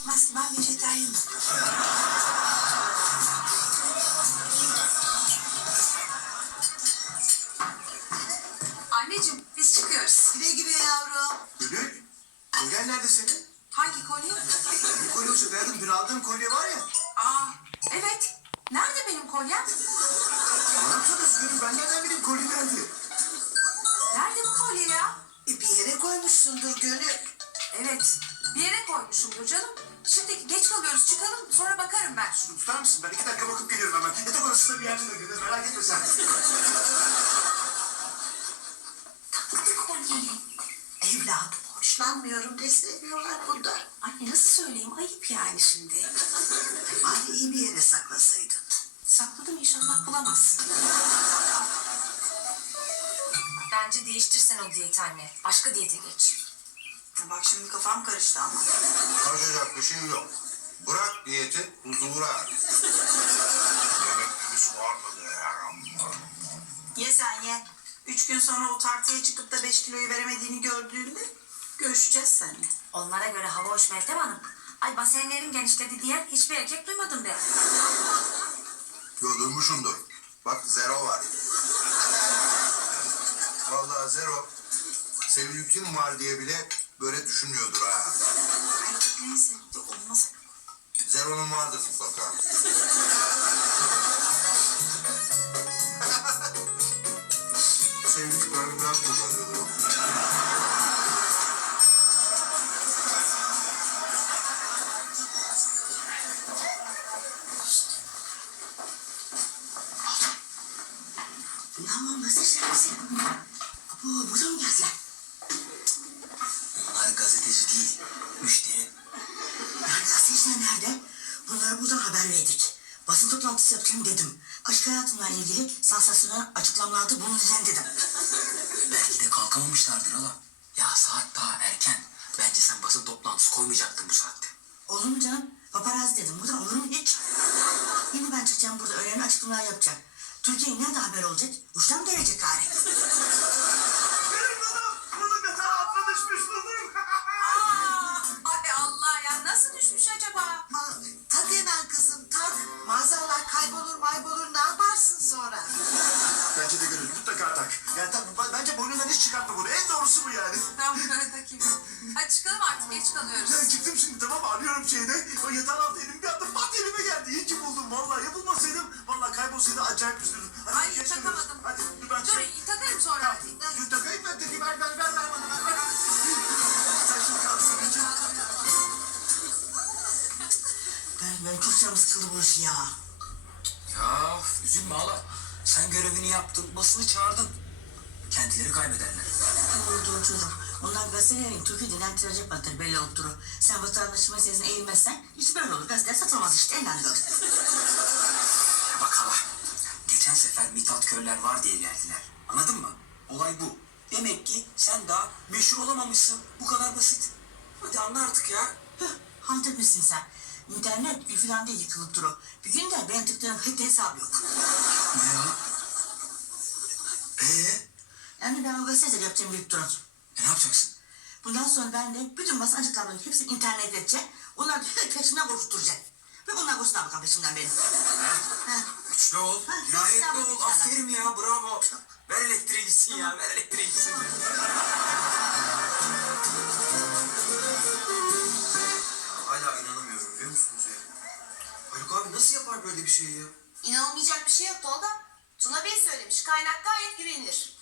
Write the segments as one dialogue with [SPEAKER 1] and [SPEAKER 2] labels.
[SPEAKER 1] yetmez ki, ben vejetaryenim. Anneciğim biz çıkıyoruz.
[SPEAKER 2] Güle güle yavrum.
[SPEAKER 3] Gülül, kolyen nerede senin?
[SPEAKER 1] Hangi kolye?
[SPEAKER 3] Bir kolye olacak hayatım. Dün aldığım kolye var ya.
[SPEAKER 1] Aa evet. Nerede benim kolyem?
[SPEAKER 3] Bana soruyorsun Gülül. Ben nereden bileyim kolye nerede?
[SPEAKER 1] Nerede bu kolye ya?
[SPEAKER 2] Bir yere koymuşsundur Gönül.
[SPEAKER 1] Evet. Bir yere koymuşumdur canım. Şimdi geç kalıyoruz, çıkalım, sonra bakarım ben.
[SPEAKER 3] Şunu tutar mısın? Ben 2 dakika bakıp geliyorum hemen. Yatak odasında bir yerde de Gülül. Merak etme sen.
[SPEAKER 1] Taktı kolyeyi.
[SPEAKER 2] Evladım hoşlanmıyorum desemiyorlar bundan.
[SPEAKER 1] Anne nasıl söyleyeyim? Ayıp yani şimdi.
[SPEAKER 2] Bari iyi bir yere saklasaydın.
[SPEAKER 1] Sakladım, inşallah bulamaz.
[SPEAKER 4] Bence değiştirsen o diyeti anne. Başka diyete geç.
[SPEAKER 1] Bak şimdi kafam karıştı ama.
[SPEAKER 5] Kaçacak bir şey yok. Bırak diyeti, huzura. Yemekleri soğanmadı ya.
[SPEAKER 1] Ye sen ye. 3 gün sonra o tartıya çıkıp da 5 kiloyu veremediğini gördüğünde görüşeceğiz seninle.
[SPEAKER 4] Onlara göre hava hoş Meltem Hanım. Ay basenlerim genişledi diye hiçbir erkek duymadım be.
[SPEAKER 5] Duymuşumdur. Bak Zero var. Vallahi Zero, sevgilisin var diye bile böyle düşünüyordur ha.
[SPEAKER 1] Erkeklerin sevgili olmaz.
[SPEAKER 5] Zero'nun vardır mutlaka. Sevgililerini biraz kullanıyordur.
[SPEAKER 2] Aman nasıl şerefsiz. Bu burada mı geldiler?
[SPEAKER 3] Onlar gazeteci değil. Müşteri.
[SPEAKER 2] Yani gazeteciler nerede? Bunlara buradan haber verdik. Basın toplantısı yapacağım dedim. Aşk hayatımla ilgili sansasyonel açıklamalarda bulunacağım dedim.
[SPEAKER 3] Belki de kalkamamışlardır hala. Ya saat daha erken. Bence sen basın toplantısı koymayacaktın bu saatte.
[SPEAKER 2] Olur mu canım? Paparazzi dedim. Buradan olur mu hiç? Yine ben çıkacağım burada önemli açıklamalar yapacağım. Türkiye'ye nerede haber olacak? Uçtan mı gelecek gari?
[SPEAKER 3] Burada bir tane atla düşmüş buldum.
[SPEAKER 1] Ay Allah ya, nasıl düşmüş acaba?
[SPEAKER 2] Tak hemen kızım tak. Maazallah kaybolur maybolur ne yaparsın sonra?
[SPEAKER 3] Bence de Gönül mutlaka tak. Yani bence boynundan hiç çıkartma bunu. En doğrusu bu yani.
[SPEAKER 1] Tamam böyle takayım. Hadi çıkalım artık, geç kalıyoruz.
[SPEAKER 3] Ben çıktım şimdi tamam arıyorum şeyde. O yatağın altı elim bir anda pat elime geldi. İyi ki buldum vallahi. Yapılmasaydım vallahi kaybolsaydı acayip üzülürdüm. Hadi
[SPEAKER 1] Ay
[SPEAKER 3] geç
[SPEAKER 1] takamadım.
[SPEAKER 3] kalıyoruz. Hadi dur ben
[SPEAKER 1] Dur takarım sonra.
[SPEAKER 3] Dur takayım ben takayım. Ver bana ver. Sen şimdi kalsın.
[SPEAKER 2] Ben çok canım sıkıldı bu iş ya.
[SPEAKER 3] Ya üzülme hala. Sen görevini yaptın. Basını çağırdın. Kendileri kaybederler.
[SPEAKER 2] Dur çocuğum. Onlar gazetelerin Türkiye denen tiraj yapmaktır belli olup durur. Sen vatandaşlık meselesine eğilmezsen hiç böyle olur. Gazeteler satılmaz işte. Ellerini gör.
[SPEAKER 3] Bak hala. Geçen sefer Mithat Körler var diye geldiler. Anladın mı? Olay bu. Demek ki sen daha meşhur olamamışsın. Bu kadar basit. Hadi anla artık ya.
[SPEAKER 2] Halt misin sen? İnternet bir filan diye yıkılıp durur. Bir gün de benim tıklarım hep hesabı yok.
[SPEAKER 3] Ne ya?
[SPEAKER 2] Yani ben o gazeteleri yapacağım bilip durun.
[SPEAKER 3] Ne yapacaksın?
[SPEAKER 2] Bundan sonra ben de bütün basın açıklamalarını hepsini internet edeceğim. Onlar da peşimden koşturacak. Ve onlar koşsunlar bakalım peşimden benim.
[SPEAKER 3] Güçlü ol.
[SPEAKER 2] Ha,
[SPEAKER 3] Dirayetli
[SPEAKER 2] İstanbul
[SPEAKER 3] ol.
[SPEAKER 2] bir tane.
[SPEAKER 3] Aferin ya bravo. Ver elektriği gitsin ya. Ver elektriği gitsin. Hala inanamıyorum biliyor musunuz ya? Haluk abi nasıl yapar böyle bir şey ya?
[SPEAKER 4] İnanılmayacak bir şey yok Tolga. Tuna Bey söylemiş. Kaynak gayet güvenilir.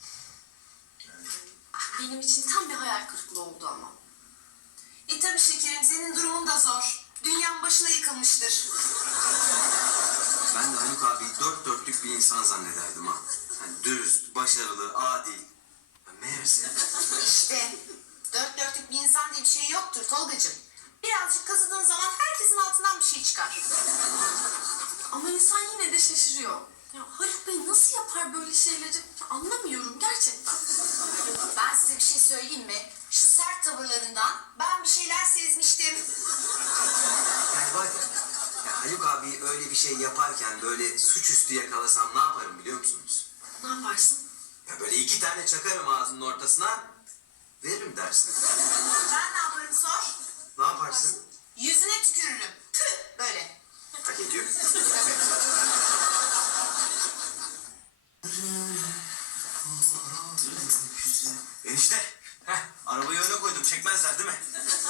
[SPEAKER 4] Benim için tam bir hayal kırıklığı oldu ama. Tabii şekerim, senin durumun da zor. Dünyanın başına yıkılmıştır.
[SPEAKER 6] Ben de Haluk abi dört dörtlük bir insan zannederdim ha. Yani dürüst, başarılı, adil. Ya meğerse
[SPEAKER 4] İşte dört dörtlük bir insan diye bir şey yoktur Tolgacığım. Birazcık kazıdığın zaman herkesin altından bir şey çıkar. Ama insan yine de şaşırıyor. Ya Haluk Bey nasıl yapar böyle şeyleri? Anlamıyorum gerçekten. Ben size bir şey söyleyeyim mi? Şu sert tavırlarından ben bir şeyler sezmiştim.
[SPEAKER 6] yani var ya Haluk abi öyle bir şey yaparken böyle suçüstü yakalasam ne yaparım biliyor musunuz?
[SPEAKER 4] Ne yaparsın?
[SPEAKER 6] Ya böyle 2 tane çakarım ağzının ortasına veririm dersin.
[SPEAKER 4] Ben ne yaparım sor?
[SPEAKER 6] Ne yaparsın?
[SPEAKER 4] Yüzüne tükürürüm. Tüh böyle.
[SPEAKER 6] Hak ediyor. Enişte. Arabayı öne koydum. Çekmezler değil mi?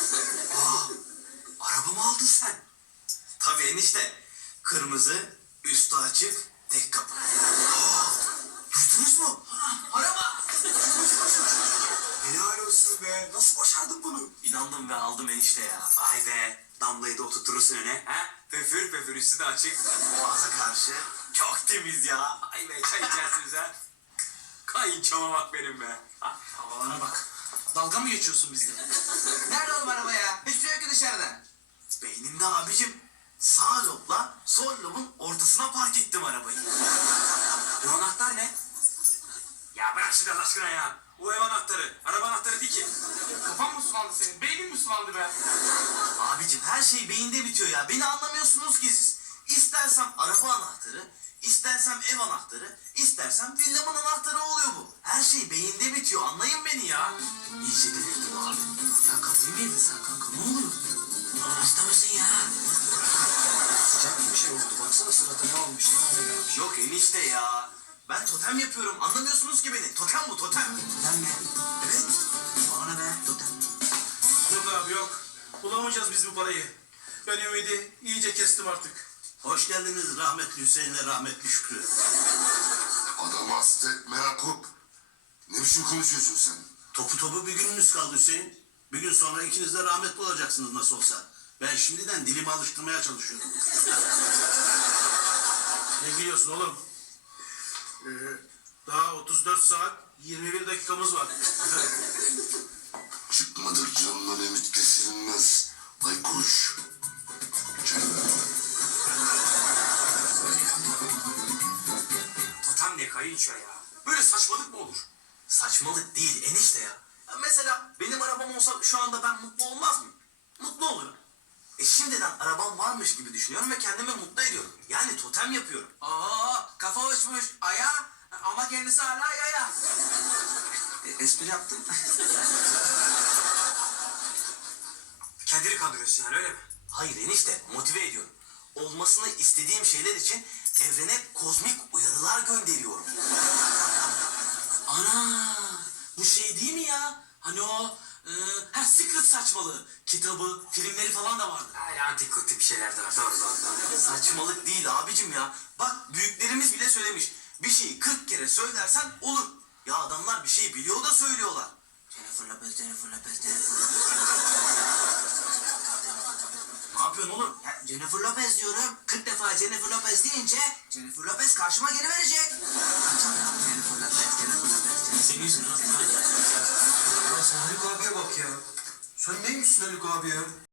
[SPEAKER 6] Arabamı aldın sen. Tabii enişte. Kırmızı, üstü açık, tek kapı. Duydunuz mu? Araba. Helal olsun be. Nasıl başardın bunu? İnandım ve aldım enişte ya. Vay be. Damlayı da oturturursun öne. Ha? Pöfür pöfür üstü de açık. Boğaza karşı. Çok temiz ya. Ay be çay içersiniz ha. Kayınçoma bak benim be. Havalara bak. Dalga mı geçiyorsun bizle? Nerede oğlum araba ya? Hiçbir şey yok ki dışarıda. Beynimde abicim. Sağ lobla sol lobun ortasına park ettim arabayı. Bu anahtar ne? Ya bırak şimdi Allah aşkına ya. O ev anahtarı. Araba anahtarı değil ki.
[SPEAKER 7] Kafan mı sulandı senin? Beynin mi sulandı be?
[SPEAKER 6] Abicim her şey beyinde bitiyor ya. Beni anlamıyorsunuz ki siz. İstersem araba anahtarı, istersem ev anahtarı, istersem villamın anahtarı oluyor bu. Her şey beyinde bitiyor. Anlayın beni ya. İyice delirdim abi. Ya kafayı mı yedin sen kanka? Ne oluyor? Hasta mısın ya? Sıcak bir şey oldu. Baksana suratıma olmuş. Yok enişte ya. Ben totem yapıyorum. Anlamıyorsunuz ki beni. Totem bu totem. Totem mi? Evet. Bana be totem.
[SPEAKER 7] Yok abi yok. Bulamayacağız biz bu parayı. Ben ümidi iyice kestim artık.
[SPEAKER 8] Hoş geldiniz rahmetli Hüseyin'le rahmetli Şükrü.
[SPEAKER 5] Adam hasta etme Yakup. Ne biçim konuşuyorsun sen?
[SPEAKER 8] Topu bir gününüz kaldı Hüseyin. Bir gün sonra ikiniz de rahmetli olacaksınız nasıl olsa. Ben şimdiden dilimi alıştırmaya çalışıyorum.
[SPEAKER 7] Ne gülüyorsun oğlum? Daha 34 saat 21 dakikamız var.
[SPEAKER 5] Çıkmadık canından ümit kesilmez. Baykuş.
[SPEAKER 3] Totem ne kayınço ya? Böyle saçmalık mı olur? Saçmalık değil enişte ya. Mesela benim arabam olsa şu anda ben mutlu olmaz mıyım? Mutlu oluyorum. Şimdiden arabam varmış gibi düşünüyorum ve kendimi mutlu ediyorum. Yani totem yapıyorum. Kafa uçmuş aya ama kendisi hala yaya. Espri yaptım. Kendini kandırıyorsun yani öyle mi? Hayır enişte motive ediyorum. Olmasını istediğim şeyler için evrene kozmik uyarılar gönderiyorum. Ana bu şey değil mi ya? Hani o Secret saçmalığı. Kitabı, filmleri falan da vardı. Öyle antik kutik bir şeyler de var. Doğru. Saçmalık değil abicim ya. Bak büyüklerimiz bile söylemiş. Bir şeyi 40 kere söylersen olur. Ya adamlar bir şey biliyor da söylüyorlar. Jennifer Lopez. Ne yapıyorsun oğlum? Ya Jennifer Lopez diyorum. 40 defa Jennifer Lopez deyince Jennifer Lopez karşıma geliverecek. Jennifer Lopez. Senin yüzünden. Ya sen Haluk abiye bak ya. Sen neymişsin Haluk abi ya?